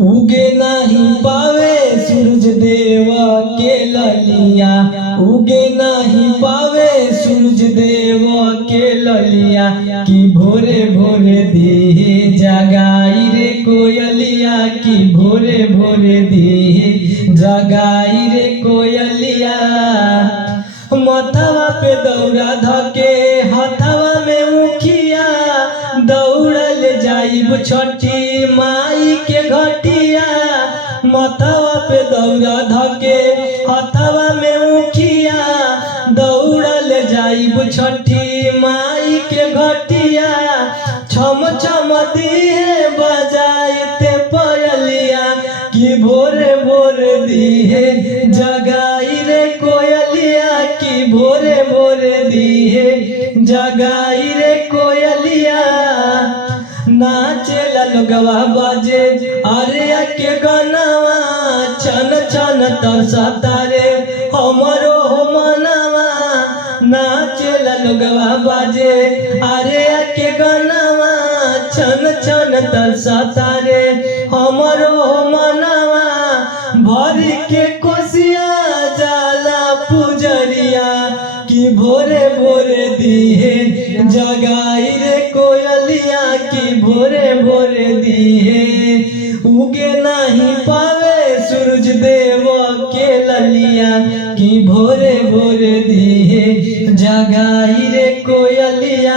उगे नहीं पावे सूरज देव के ललिया, उगे नहीं पावे सूरज देव के ललिया। कि भोरे भोरे देहे जगाई रे कोयलिया, कि भोरे भोरे देहे जगाई रे कोयलिया। मथवा पे दौरा धके हथवा में उखिया, दौड़ल जाइब छठी माई के घटिया। मथवा पे दौरा धके हथवा में उखिया, दौड़ल जाइब छठी माई के घटिया। छम छम दिए बजाइते पयलिया, कि भोरे भोरे दिए जगाई रे कोयलिया, कि भोरे भोरे दिए जगाई रे कोयलिया। नाचेला लोगवा बाजे अरे के गनवा, छन छन तरसता रे हमरो मनवा। नाचेला लोगवा बाजे अरे के गनवा, छन छन तरसता रे हमरो मनवा। भर के कोसिया जाला पुजरिया, कि भोरे भोरे दिए जगाई रे कोयलिया, कि भोरे भोरे दिए। उगे नहीं पावे सूरज देव के ललिया, कि भोरे भोरे दिए जगाई रे कोयलिया।